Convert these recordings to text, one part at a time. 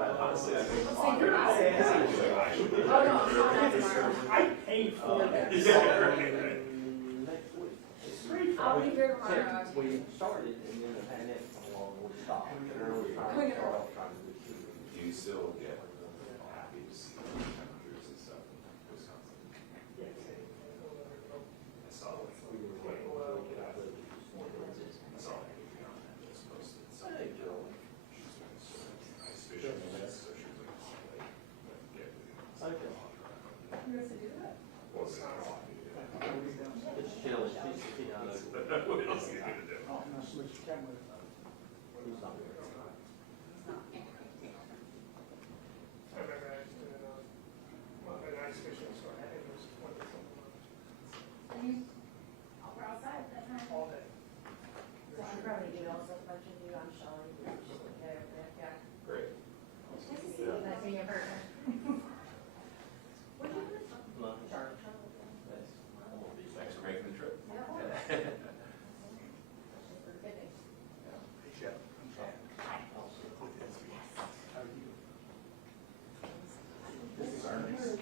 honestly, I think. Oh, no, I paid for that. Next week. I'll be here tomorrow. Since we started and then the pandemic came along, we stopped. And we're trying to start off trying to do two. Do you still get happy to see the temperatures and stuff in Wisconsin? I saw it. I saw it. Just posted something. She's been ice fishing, so she was like, get Okay. Well, it's not a lot. It's chilly. She's not over. What else are you gonna do? He's not here. We're outside that time. All day. So I'm probably do also a bunch of you, I'm Sean, yeah. Great. Nice to see you, nice meeting you in person. Where'd you live? No. Charlotte. Thanks for making the trip. Yeah. This is Ernest.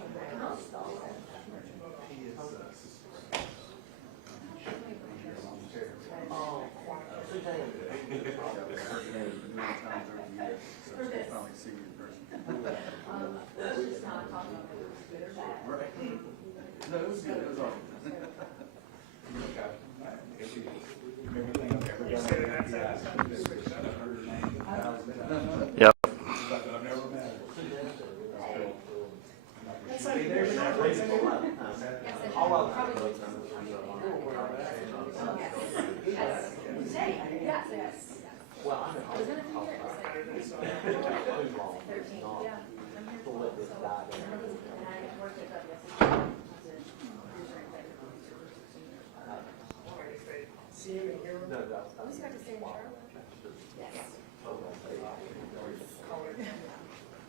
Let's just not talk about whether it's good or bad. No, it was good. It was awesome. Everything I've ever done. Yep. But I've never met her. That's like there's not place anymore. All of them. Yes. Today, yes, yes. Well, I'm I was gonna be here at too long. 13, Not yeah. I'm here to for let this die and down. I worked at WSC. See him and hear him. No, that's At least you got to stay in Charlotte. Yes.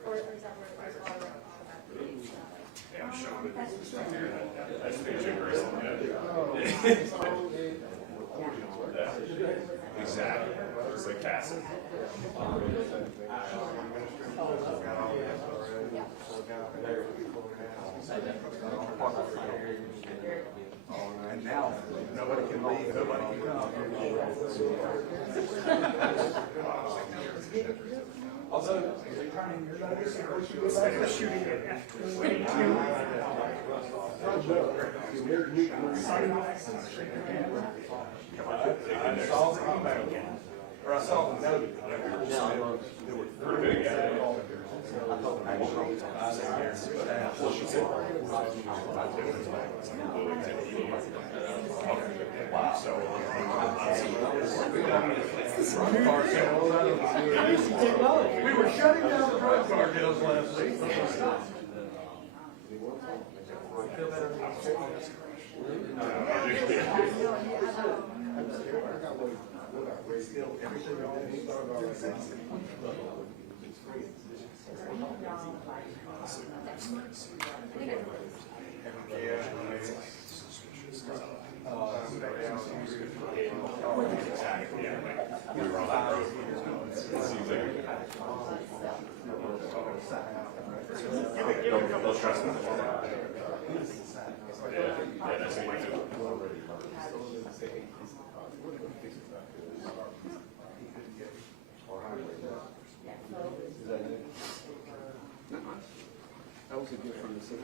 Or is that where it was? Yeah, I'm showing it. That's picture person. Exactly. It's like Castle. And now, nobody can leave, nobody can come. Although, they're shooting at F-22. I saw the email, or I saw the note. We were shutting down the drug cartels last week. We were on that road. It seems like they'll trust me. Yeah, that's what you do. That was a gift from the city.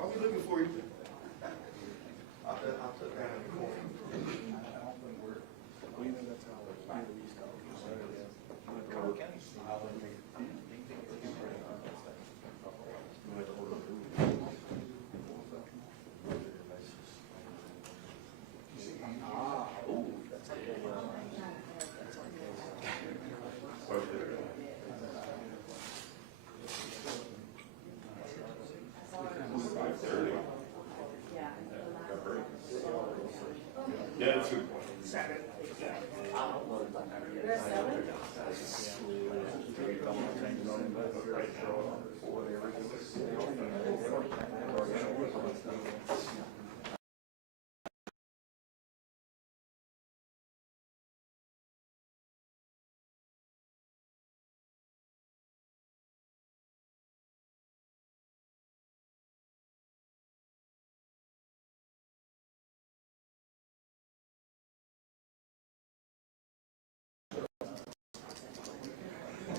I'll be looking for you. I'll take that. We know that's how we used to. Cover County. Yeah, that's good. Saturday. You're a seven?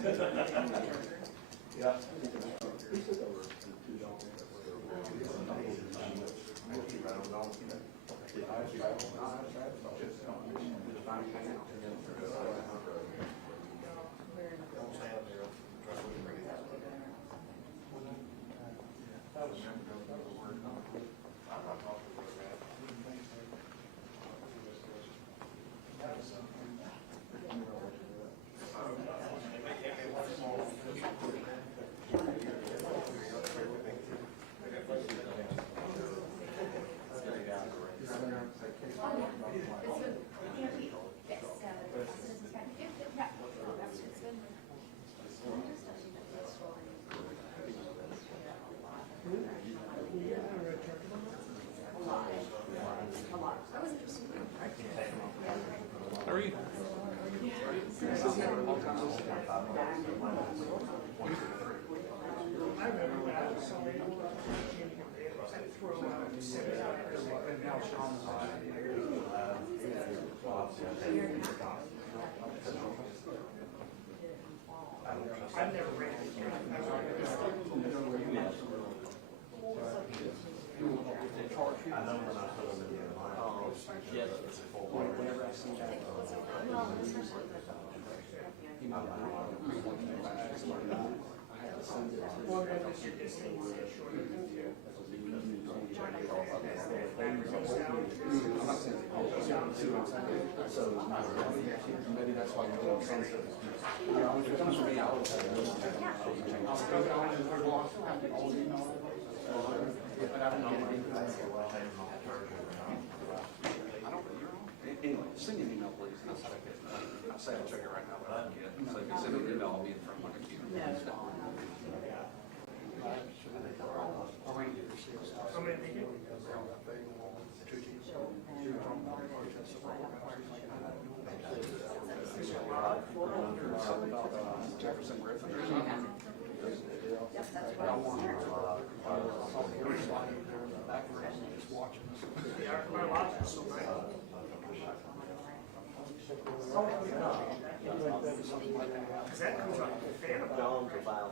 Yeah. How are you? I remember when I was so little, I'd throw out 7 hours. I've never ran it. I know when I put them in there, whenever I see that. Well, then it's just shorter than two. So, maybe that's why you're doing sunset. Yeah, if it comes from me, I would say, anyway, send me an email, please. I'll say I'll check it right now, but I don't get it. So if you send me an email, I'll be in front of my computer. How many did you? Jefferson Griffin or something. Just watching us. Yeah, our lots are so nice. Cause that comes out of the fan. John's about.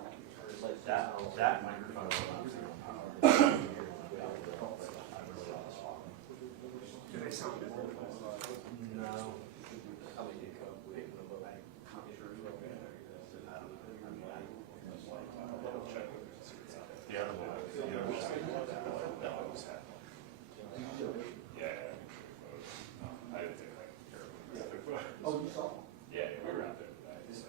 That microphone. Do they sound good? No. The other one, that was happening. Yeah. I didn't think like terrible. Oh, you saw? Yeah, we were out there tonight, so.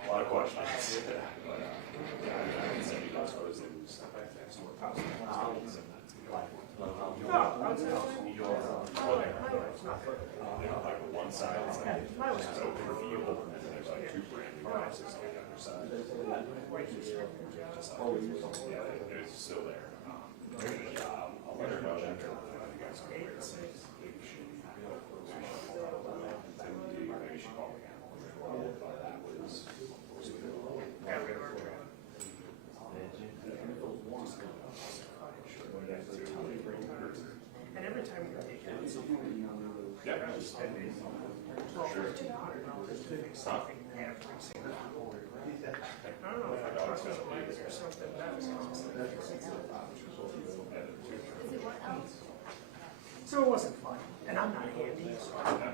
A lot of questions. But, I said you guys supposed to do stuff like that, so we're possibly. Like one side, it's like, it's open field, and then there's like 2 brand new houses on the other side. Just like, yeah, it's still there. There's a job, I'll let her know that. You guys are aware of it. Maybe she called again. That was. And every time we take it, it's Yeah. spending $1,200 to fix something every single time. I don't know if I trust those lights or something, that was so it wasn't fun, and I'm not handy, so I don't know.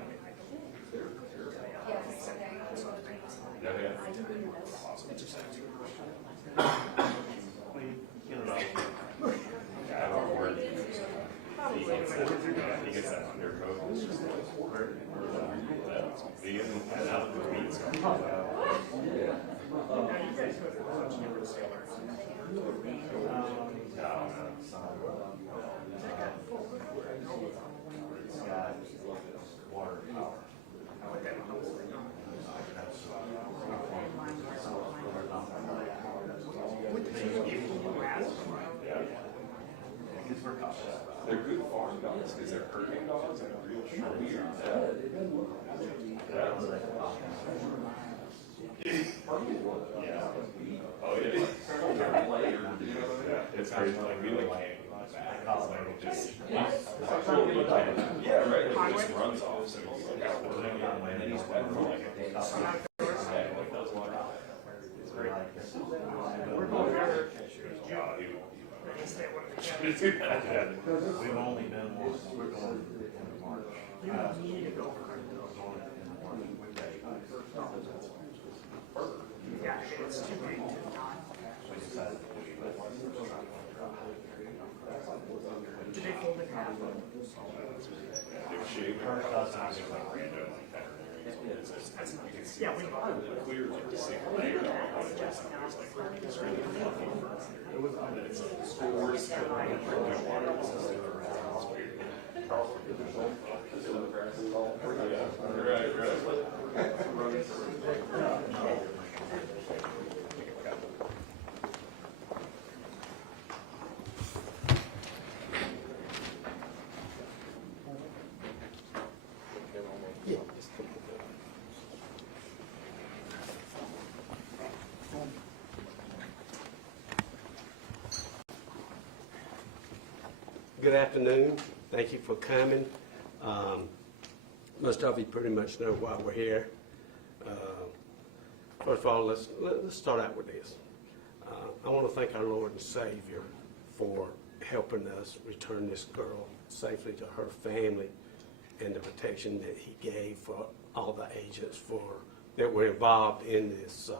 He gets that undercoat. And out of the weeds. Now, you guys go to the lunch and the sailors. Water power. What that house is on. With the people who ask. Yeah. Because we're cautious about They're good farm dogs because they're herding dogs and real weird. Yeah. Oh yeah. Yeah, it's crazy. Like we like can't. Just, yeah, right. It just runs off. So he's like, and then he's wet for like a day. We're going there. God, he won't. We've only been once, we're going in March. You need to go. Yeah, it's too big to not. We decided to do it. Do they fold it half? First, I was thinking about random veterinarians. That's nice. Yeah, we bought it. Clear like a single layer. It's really fluffy fur. And it's scores that are in the water. It's weird. Good afternoon. Thank you for coming. Most of you pretty much know why we're here. First of all, let's start out with this. I want to thank our Lord and Savior for helping us return this girl safely to her family and the protection that He gave for all the agents that were involved in this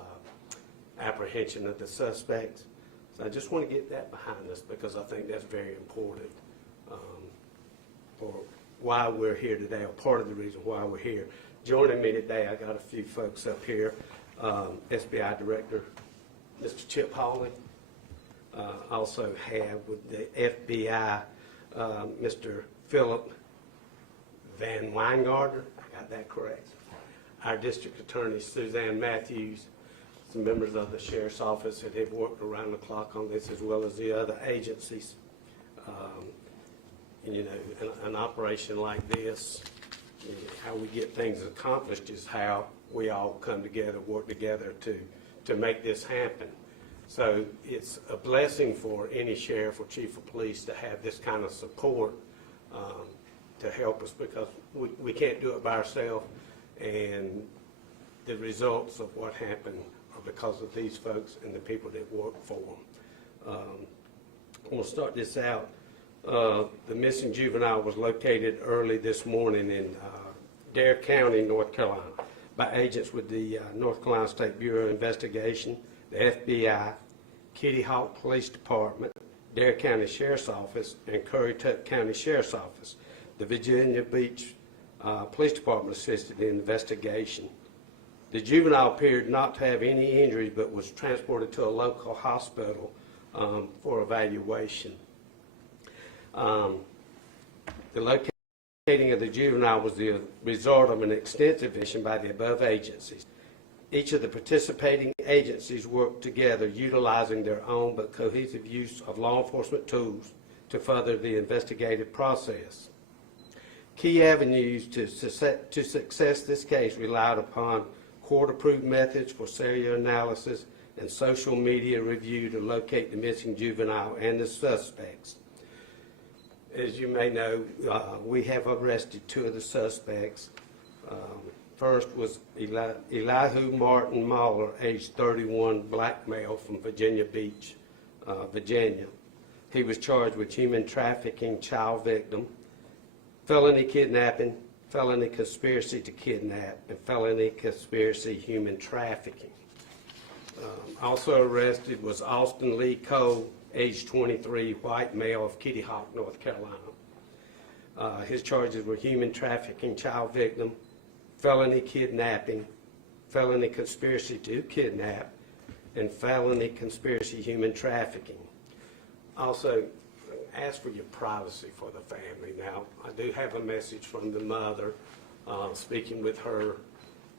apprehension of the suspects. So I just want to get that behind us because I think that's very important for why we're here today, or part of the reason why we're here. Joining me today, I got a few folks up here. SBI Director, Mr. Chip Hawley. Also have with the FBI, Mr. Philip Van Weingarter. I got that correct. Our District Attorney, Suzanne Matthews. Some members of the Sheriff's Office that have worked around the clock on this, as well as the other agencies. You know, an operation like this, you know, how we get things accomplished is how we all come together, work together to make this happen. So it's a blessing for any sheriff or chief of police to have this kind of support to help us, because we can't do it by ourselves, and the results of what happened are because of these folks and the people that work for them. I'm going to start this out. The missing juvenile was located early this morning in Dare County, North Carolina, by agents with the North Carolina State Bureau of Investigation, the FBI, Kitty Hawk Police Department, Dare County Sheriff's Office, and Currituck County Sheriff's Office. The Virginia Beach Police Department assisted in the investigation. The juvenile appeared not to have any injuries, but was transported to a local hospital for evaluation. The locating of the juvenile was the result of an extensive investigation by the above agencies. Each of the participating agencies worked together, utilizing their own but cohesive use of law enforcement tools to further the investigative process. Key avenues to success this case relied upon court-approved methods for cellular analysis and social media review to locate the missing juvenile and the suspects. As you may know, we have arrested two of the suspects. First was Elihu Martin Mahler, age 31, black male from Virginia Beach, Virginia. He was charged with human trafficking, child victim, felony kidnapping, felony conspiracy to kidnap, and felony conspiracy human trafficking. Also arrested was Austin Lee Cole, age 23, white male of Kitty Hawk, North Carolina. His charges were human trafficking, child victim, felony kidnapping, felony conspiracy to kidnap, and felony conspiracy human trafficking. Also, ask for your privacy for the family. Now, I do have a message from the mother, speaking with her.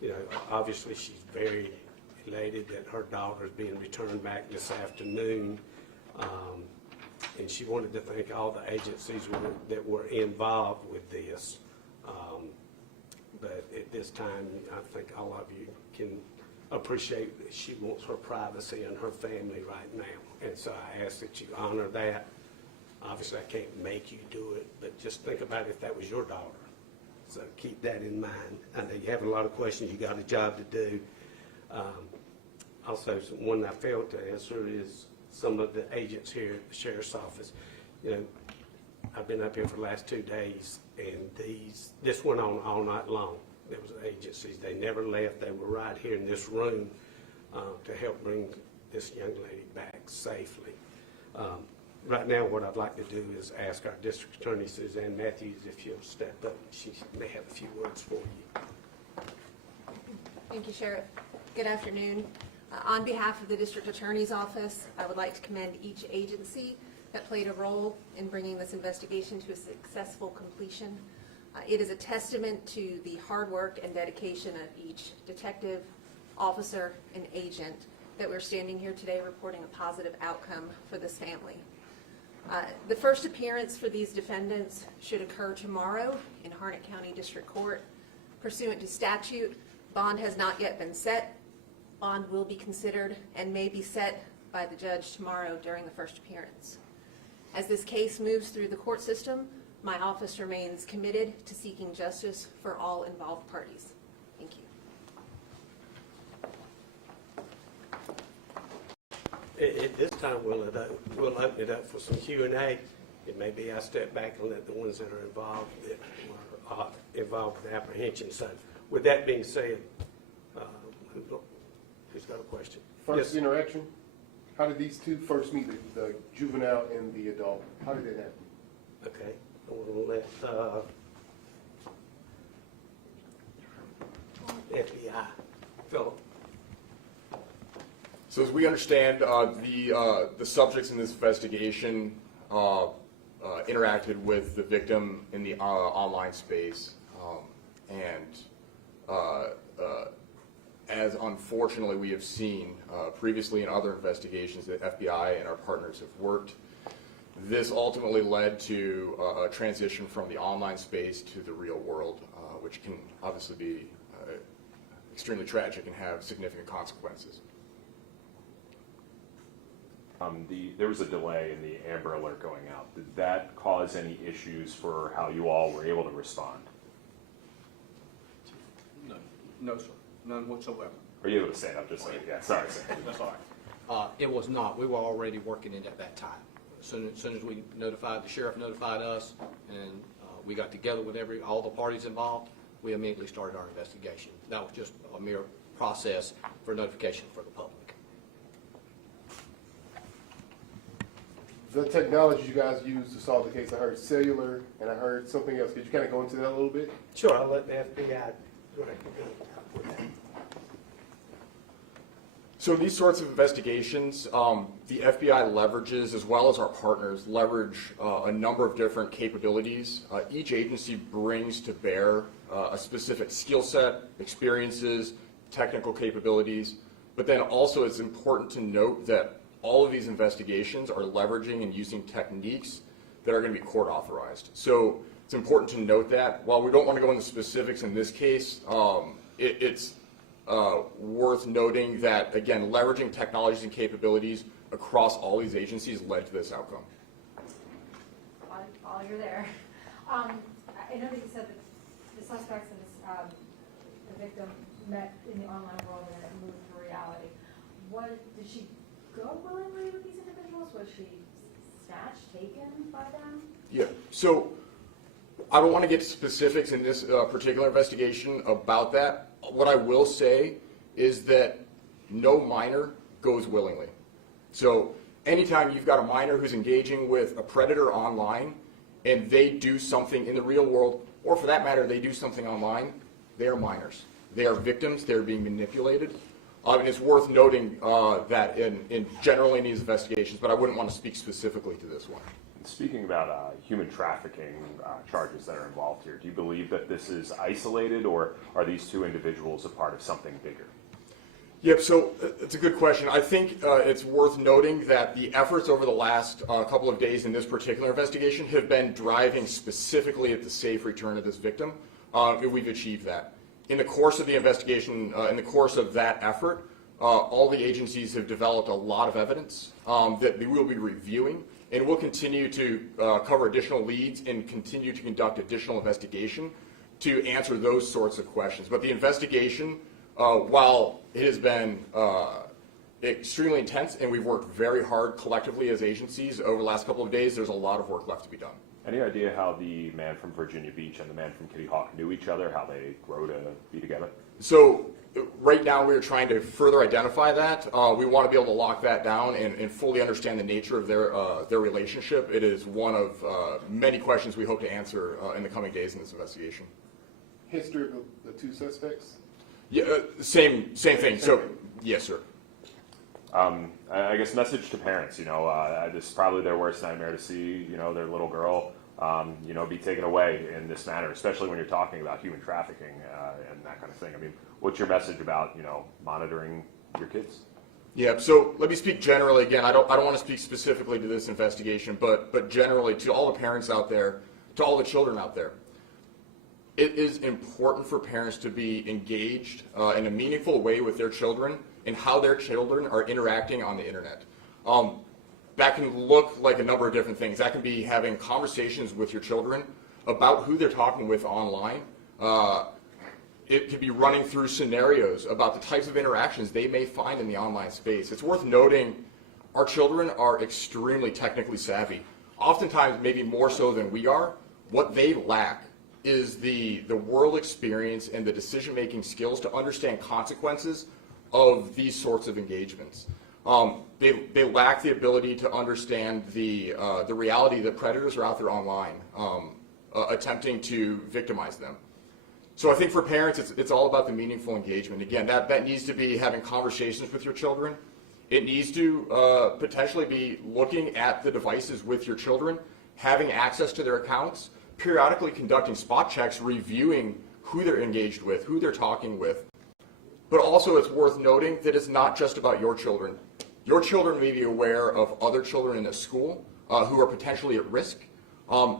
You know, obviously she's very elated that her daughter is being returned back this afternoon. and she wanted to thank all the agencies that were involved with this. But at this time, I think all of you can appreciate that she wants her privacy and her family right now. And so I ask that you honor that. Obviously, I can't make you do it, but just think about if that was your daughter. So keep that in mind. I know you have a lot of questions. You got a job to do. Also, one I failed to answer is some of the agents here at the Sheriff's Office. You know, I've been up here for the last 2 days, and this went on all night long. There was agencies. They never left. They were right here in this room to help bring this young lady back safely. Right now, what I'd like to do is ask our District Attorney, Suzanne Matthews, if she'll step up. She may have a few words for you. Thank you, Sheriff. Good afternoon. On behalf of the District Attorney's Office, I would like to commend each agency that played a role in bringing this investigation to a successful completion. It is a testament to the hard work and dedication of each detective, officer, and agent that we're standing here today reporting a positive outcome for this family. The first appearance for these defendants should occur tomorrow in Harnett County District Court. Pursuant to statute, bond has not yet been set. Bond will be considered and may be set by the judge tomorrow during the first appearance. As this case moves through the court system, my office remains committed to seeking justice for all involved parties. Thank you. At this time, we'll open it up for some Q&A. It may be I step back and let the ones that are involved involved with apprehension. So with that being said, who's got a question? First Yes. interaction, how did these two first meet, the juvenile and the adult? How did that happen? Okay, we'll let FBI, Philip. So as we understand, the subjects in this investigation interacted with the victim in the online space, as unfortunately we have seen previously in other investigations that FBI and our partners have worked, this ultimately led to a transition from the online space to the real world, which can obviously be extremely tragic and have significant consequences. There was a delay in the Amber Alert going out. Did that cause any issues for how you all were able to respond? No, sir. None whatsoever. Are you able to say it? I'm just saying, yeah, sorry. That's all right. It was not. We were already working it at that time. As soon as we notified, the sheriff notified us, and we got together with all the parties involved, we immediately started our investigation. That was just a mere process for notification for the public. The technology you guys used to solve the case, I heard cellular and I heard something else. Could you kind of go into that a little bit? Sure, I'll let the FBI direct with that. So in these sorts of investigations, the FBI leverages, as well as our partners, leverage a number of different capabilities. Each agency brings to bear a specific skill set, experiences, technical capabilities, but then also it's important to note that all of these investigations are leveraging and using techniques that are going to be court authorized. So it's important to note that. While we don't want to go into specifics in this case, it's worth noting that, again, leveraging technologies and capabilities across all these agencies led to this outcome. While you're there, I know that you said that the suspects and the victim met in the online world and it moved to reality. Did she go willingly with these individuals? Was she snatched, taken by them? Yeah, so I don't want to get to specifics in this particular investigation about that. What I will say is that no minor goes willingly. So anytime you've got a minor who's engaging with a predator online and they do something in the real world, or for that matter, they do something online, they are minors. They are victims, they're being manipulated. And it's worth noting that in generally in these investigations, but I wouldn't want to speak specifically to this one. Speaking about human trafficking charges that are involved here, do you believe that this is isolated, or are these two individuals a part of something bigger? Yep, so it's a good question. I think it's worth noting that the efforts over the last couple of days in this particular investigation have been driving specifically at the safe return of this victim, and we've achieved that. In the course of the investigation, in the course of that effort, all the agencies have developed a lot of evidence that we will be reviewing, and we'll continue to cover additional leads and continue to conduct additional investigation to answer those sorts of questions. But the investigation, while it has been extremely intense and we've worked very hard collectively as agencies over the last couple of days, there's a lot of work left to be done. Any idea how the man from Virginia Beach and the man from Kitty Hawk knew each other, how they grow to be together? So right now we're trying to further identify that. We want to be able to lock that down and fully understand the nature of their relationship. It is one of many questions we hope to answer in the coming days in this investigation. History of the two suspects? Yeah, same thing. So, yes, sir. I guess message to parents, this is probably their worst nightmare to see, their little girl, be taken away in this manner, especially when you're talking about human trafficking and that kind of thing. I mean, what's your message about, monitoring your kids? Yeah, so let me speak generally again. I don't want to speak specifically to this investigation, but generally to all the parents out there, to all the children out there. It is important for parents to be engaged in a meaningful way with their children and how their children are interacting on the internet. That can look like a number of different things. That can be having conversations with your children about who they're talking with online. It could be running through scenarios about the types of interactions they may find in the online space. It's worth noting our children are extremely technically savvy, oftentimes maybe more so than we are. What they lack is the world experience and the decision-making skills to understand consequences of these sorts of engagements. They lack the ability to understand the reality that predators are out there online attempting to victimize them. So I think for parents, it's all about the meaningful engagement. Again, that needs to be having conversations with your children. It needs to potentially be looking at the devices with your children, having access to their accounts, periodically conducting spot checks, reviewing who they're engaged with, who they're talking with. But also it's worth noting that it's not just about your children. Your children may be aware of other children in a school who are potentially at risk.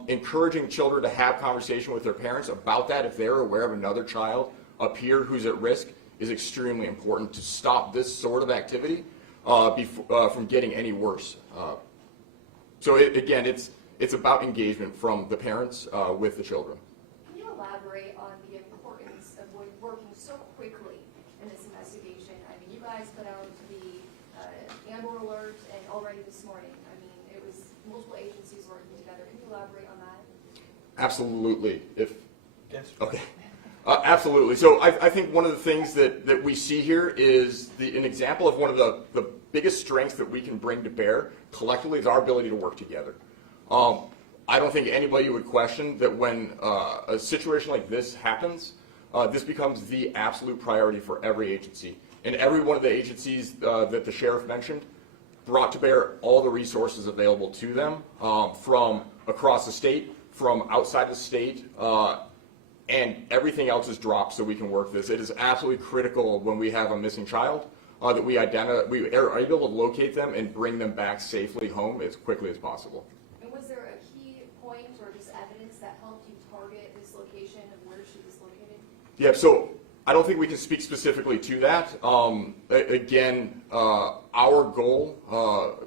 Encouraging children to have conversation with their parents about that if they're aware of another child, a peer who's at risk, is extremely important to stop this sort of activity from getting any worse. So again, it's about engagement from the parents with the children. Can you elaborate on the importance of working so quickly in this investigation? I mean, you guys put out the Amber Alert, and already this morning, I mean, it was multiple agencies working together. Can you elaborate on that? Absolutely. Yes. Okay. Absolutely. So I think one of the things that we see here is an example of one of the biggest strengths that we can bring to bear collectively is our ability to work together. I don't think anybody would question that when a situation like this happens, this becomes the absolute priority for every agency. And every one of the agencies that the sheriff mentioned brought to bear all the resources available to them from across the state, from outside the state, and everything else is dropped so we can work this. It is absolutely critical when we have a missing child that we are able to locate them and bring them back safely home as quickly as possible. And was there a key point or just evidence that helped you target this location of where she was located? Yeah, so I don't think we can speak specifically to that. Again, our goal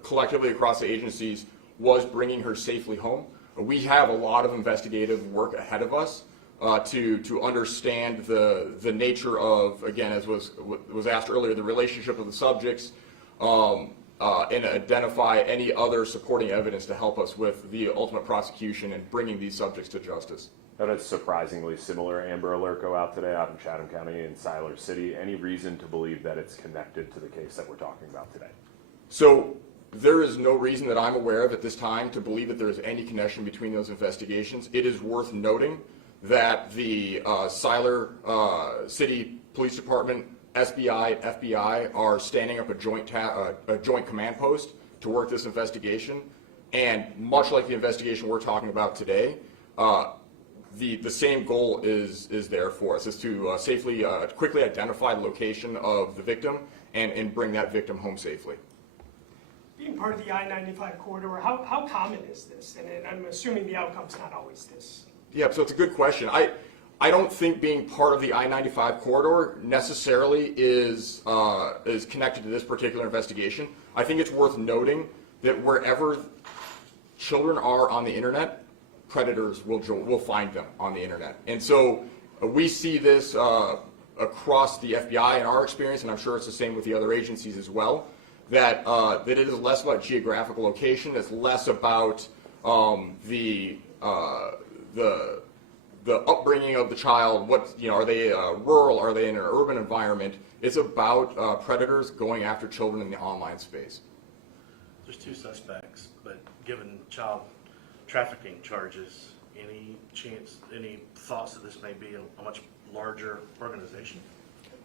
collectively across the agencies was bringing her safely home. We have a lot of investigative work ahead of us to understand the nature of, again, as was asked earlier, the relationship of the subjects, and identify any other supporting evidence to help us with the ultimate prosecution and bringing these subjects to justice. Now, that's surprisingly similar Amber Alert go out today out in Chatham County and Siler City. Any reason to believe that it's connected to the case that we're talking about today? So there is no reason that I'm aware of at this time to believe that there is any connection between those investigations. It is worth noting that the Siler City Police Department, SBI, FBI are standing up a joint command post to work this investigation. And much like the investigation we're talking about today, the same goal is there for us, is to safely, quickly identify the location of the victim and bring that victim home safely. Being part of the I-95 corridor, how common is this? And I'm assuming the outcome's not always this. Yeah, so it's a good question. I don't think being part of the I-95 corridor necessarily is connected to this particular investigation. I think it's worth noting that wherever children are on the internet, predators will find them on the internet. And so we see this across the FBI in our experience, and I'm sure it's the same with the other agencies as well, that it is less about geographical location, it's less about the upbringing of the child. What, are they rural? Are they in an urban environment? It's about predators going after children in the online space. There's 2 suspects, but given child trafficking charges, any thoughts that this may be a much larger organization?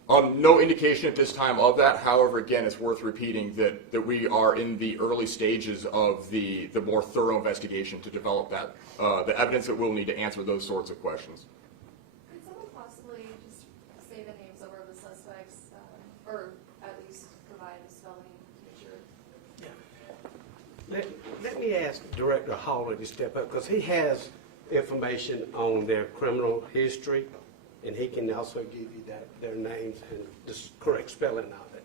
No indication at this time of that. However, again, it's worth repeating that we are in the early stages of the more thorough investigation to develop that, the evidence that we'll need to answer those sorts of questions. Could someone possibly just say the names of the suspects, or at least provide a spelling to make sure? Let me ask Director Hawley to step up, because he has information on their criminal history, and he can also give you their names and the correct spelling of it.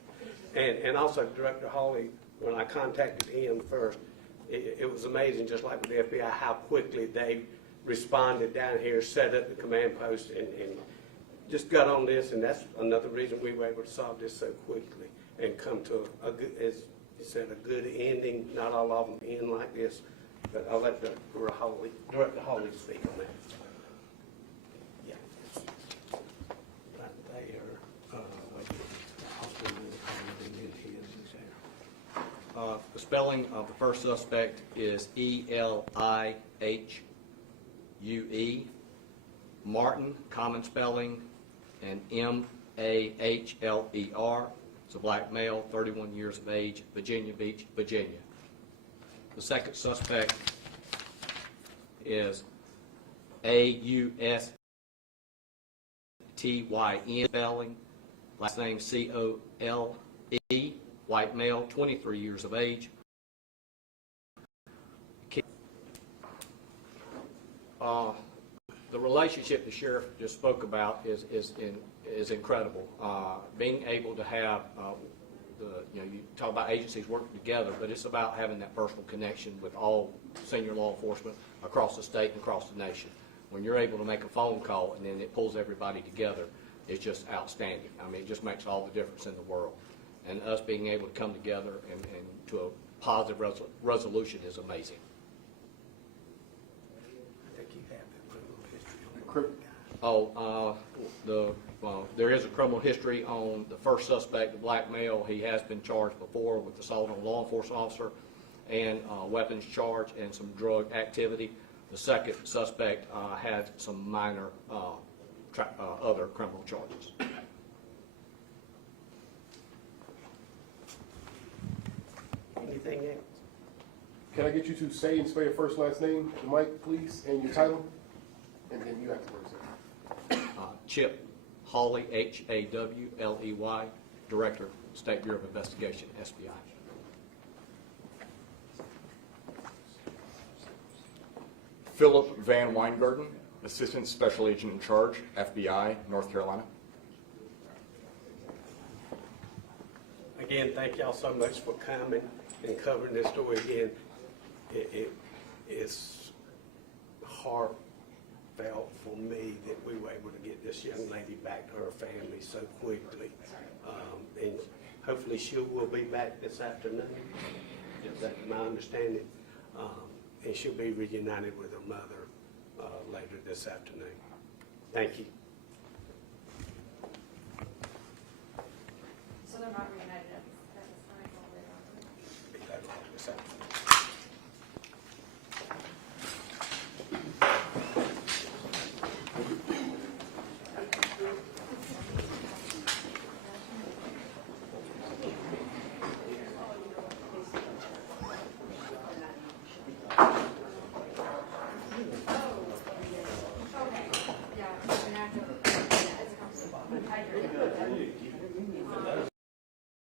And also, Director Hawley, when I contacted him first, it was amazing, just like with the FBI, how quickly they responded down here, set up the command post, and just got on this, and that's another reason we were able to solve this so quickly and come to a good, as you said, a good ending. Not all of them end like this, but I'll let Director Hawley speak on that. Yeah. Right there. The spelling of the first suspect is Elihue. Martin, common spelling, and Mahler. It's a black male, 31 years of age, Virginia Beach, Virginia. The second suspect is Austyn, spelling, last name Cole, white male, 23 years of age. The relationship the sheriff just spoke about is incredible. Being able to have you talk about agencies working together, but it's about having that personal connection with all senior law enforcement across the state and across the nation. When you're able to make a phone call and then it pulls everybody together, it's just outstanding. I mean, it just makes all the difference in the world. And us being able to come together and to a positive resolution is amazing. I think you have that criminal history on that. There is a criminal history on the first suspect, the black male. He has been charged before with assault on a law enforcement officer and weapons charge and some drug activity. The second suspect had some minor other criminal charges. Anything else? Can I get you to say and spell your first last name, the mic, please, and your title? And then you have to work, sir. Chip Hawley, Hawley, Director, State Bureau of Investigation, SBI. Philip Van Weingarten, Assistant Special Agent in Charge, FBI, North Carolina. Again, thank y'all so much for coming and covering this story again. It's heartfelt for me that we were able to get this young lady back to her family so quickly. And hopefully she will be back this afternoon. That's my understanding. And she'll be reunited with her mother later this afternoon. Thank you. So they're not reunited at this time, or later on? Be back this afternoon.